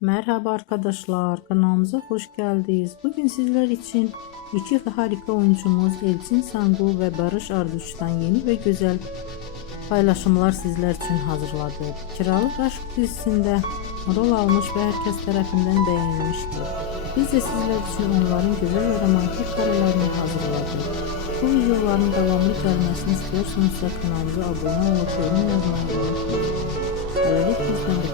Merhaba arkadaşlar, kanalımıza hoş geldiniz. Bugün sizler için iki harika oyuncumuz Elçin Sangu ve Barış Arduç'tan yeni ve güzel paylaşımlar sizler için hazırladık. Kiralık Aşk dizisinde rol almış ve herkes tarafından beğenilmiştir. Biz de sizler için onların güzel ve romantik karelerini hazırladık. Bu videoların devamlı gelmesini istiyorsanız kanalımıza abone olup yorum yazmayı unutmayın. Böylelikle bizden